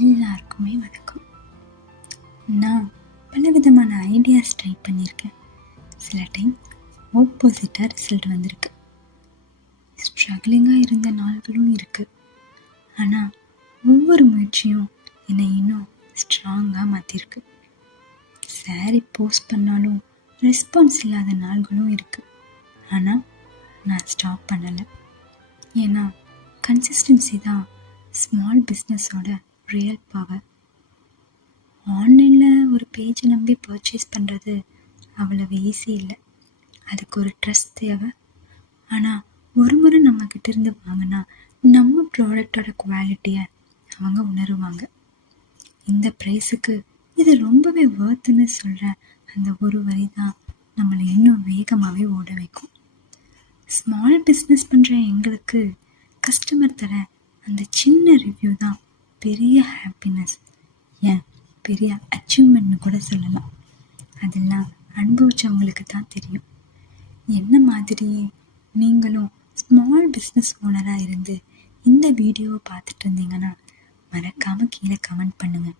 எல்லாருக்குமே வணக்கம். நான் பலவிதமான ஐடியாஸ் ட்ரை பண்ணியிருக்கேன். சில டைம் ஆப்போசிட்டாக ரிசல்ட் வந்திருக்கு. ஸ்ட்ரகிளிங்காக இருந்த நாள்களும் இருக்குது. ஆனால் ஒவ்வொரு முயற்சியும் என்னை இன்னும் ஸ்ட்ராங்காக மாற்றிருக்கு. சாரி போஸ்ட் பண்ணாலும் ரெஸ்பான்ஸ் இல்லாத நாள்களும் இருக்குது. ஆனால் நான் ஸ்டாப் பண்ணலை. ஏன்னா கன்சிஸ்டன்சி தான் ஸ்மால் பிஸ்னஸோட ரியல் பவர். ஆன்லைனில் ஒரு பேஜை நம்பி பர்ச்சேஸ் பண்ணுறது அவ்வளவு ஈஸி இல்லை. அதுக்கு ஒரு ட்ரஸ்ட் தேவை. ஆனால் ஒரு முறை நம்மக்கிட்ட இருந்து வாங்கினா நம்ம ப்ராடக்டோட குவாலிட்டியை அவங்க உணருவாங்க. இந்த ப்ரைஸுக்கு இது ரொம்பவே வர்த்துன்னு சொல்கிற அந்த ஒரு வரி தான் நம்மளை இன்னும் வேகமாகவே ஓட வைக்கும். ஸ்மால் பிஸ்னஸ் பண்ணுற எங்களுக்கு கஸ்டமர் தர அந்த சின்ன ரிவ்யூ தான் பெரிய ஹாப்பினஸ், ஏன் பெரிய அச்சீவ்மெண்ட்னு கூட சொல்லலாம். அதெல்லாம் அனுபவிச்சவங்களுக்கு தான் தெரியும். என்ன மாதிரியே நீங்களும் ஸ்மால் பிஸ்னஸ் ஓனராக இருந்து இந்த வீடியோவை பார்த்துட்டு இருந்தீங்கன்னா மறக்காமல் கீழே கமெண்ட் பண்ணுங்கள்.